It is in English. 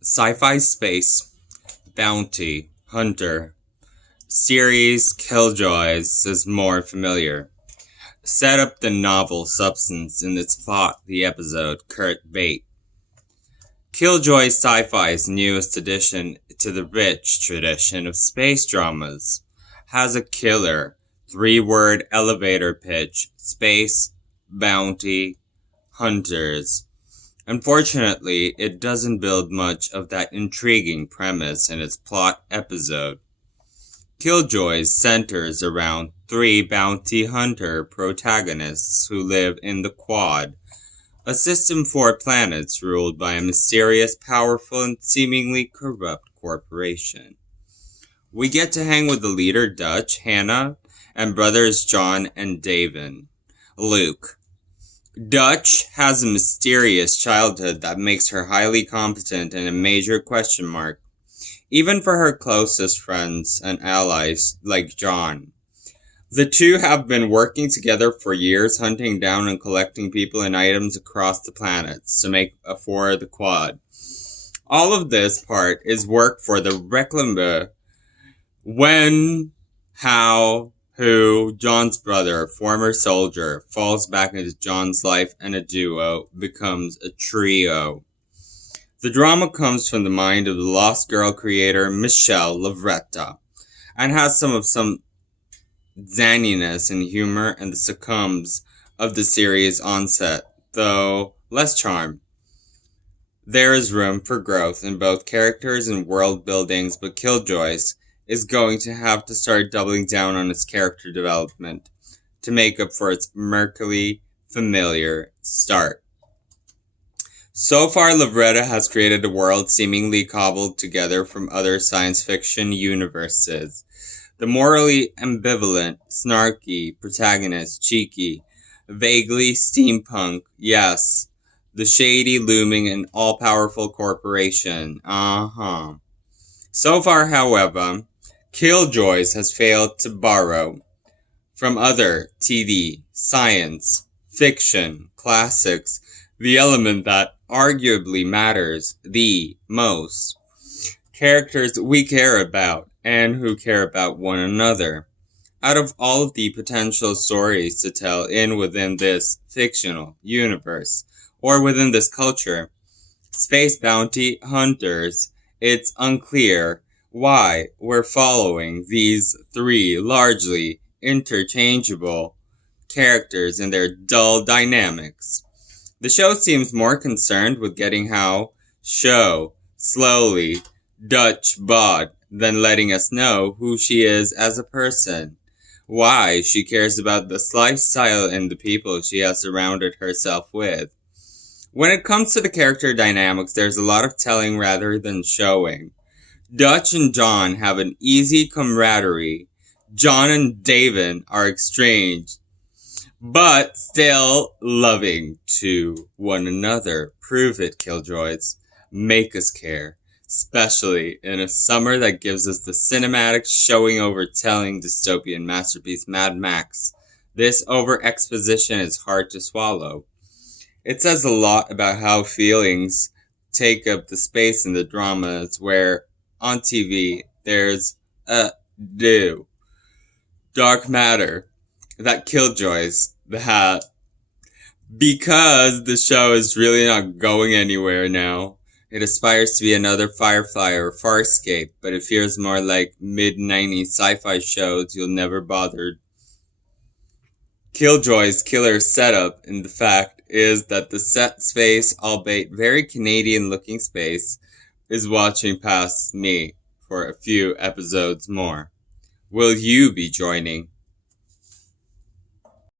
Sci-fi space bounty hunter series Killjoys is more familiar. Set up the novel substance in its plot the episode Kurt Bait. Killjoy Sci-Fi's newest addition to the rich tradition of space dramas has a killer three-word elevator pitch: space bounty hunters. Unfortunately, it doesn't build much of that intriguing premise in its plot episode. Killjoys centers around three bounty hunter protagonists who live in the Quad, a system of 4 planets ruled by a mysterious, powerful, and seemingly corrupt corporation. We get to hang with the leader Dutch, Hannah, and brothers John and David. Luke. Dutch has a mysterious childhood that makes her highly competent and a major question mark, even for her closest friends and allies like John. The two have been working together for years, hunting down and collecting people and items across the planets to make for the Quad. All of this part is work for the Reclambe. When, how, who, John's brother, former soldier, falls back into John's life and a duo becomes a trio. The drama comes from the mind of the Lost Girl creator Michelle Lovretta and has some zaniness and humor and the succumbs of the series' onset, though less charm. There is room for growth in both characters and world buildings, but Killjoys is going to have to start doubling down on its character development to make up for its murkily familiar start. So far, Lovretta has created a world seemingly cobbled together from other science fiction universes. The morally ambivalent, snarky protagonist, cheeky, vaguely steampunk, yes, the shady, looming, and all-powerful corporation, So far, however, Killjoys has failed to borrow from other TV, science, fiction, classics, the element that arguably matters the most. Characters we care about and who care about one another. Out of all of the potential stories to tell within this fictional universe or within this culture, space bounty hunters, it's unclear why we're following these three largely interchangeable characters and their dull dynamics. The show seems more concerned with getting how show slowly Dutch bod than letting us know who she is as a person, why she cares about the lifestyle and the people she has surrounded herself with. When it comes to the character dynamics, there's a lot of telling rather than showing. Dutch and John have an easy camaraderie. John and David are estranged, but still loving to one another. Prove it, Killjoys. Make us care, especially in a summer that gives us the cinematic showing over telling dystopian masterpiece Mad Max. This over-exposition is hard to swallow. It says a lot about how feelings take up the space in the dramas where on TV there's a dark matter that Killjoys have, because the show is really not going anywhere now. It aspires to be another Firefly or Farscape, but it feels more like mid-90s sci-fi shows you'll never bother. Killjoy's killer setup in the fact is that the set space, albeit very Canadian-looking space, is watching past me for a few episodes more. Will you be joining?